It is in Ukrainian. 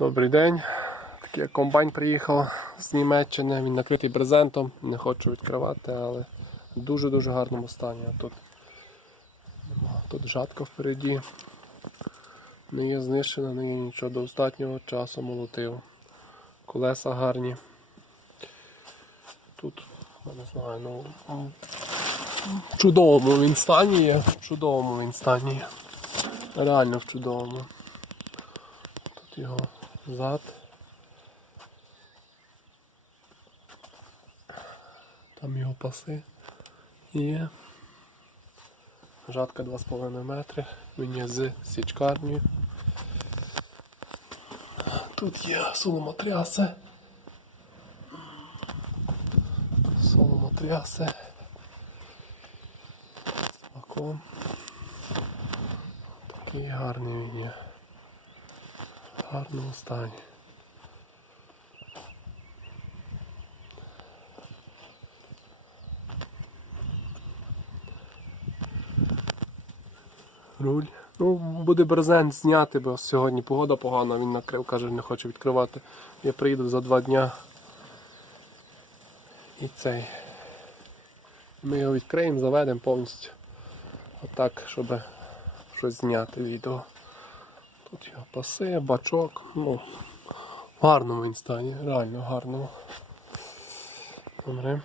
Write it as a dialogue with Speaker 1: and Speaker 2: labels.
Speaker 1: Добрий день. Такий комбайн приїхав з Німеччини, він накритий брезентом, не хочу відкривати, але в дуже-дуже гарному стані. Тут, тут жатка впереді. Не є знищена, не є нічого до останнього часу молотив. Колеса гарні. Тут, я не знаю, ну в чудовому він стані є, в чудовому він стані є. Реально в чудовому. Тут його зад. Там його паси є. Жатка 2,5 метри. Він є з січкарнею. Тут є соломотряси. Соломотряси. З маком. Такий гарний він є. Гарному стані. Руль. Ну, буде брезент зняти, бо сьогодні погода погана, він накрив, каже, не хоче відкривати. Я приїду за два дня. І цей. Ми його відкриємо, заведемо повністю. Отак, щоб щось зняти відео. Тут його паси, бачок. Ну, в гарному він стані, реально гарному. Добре.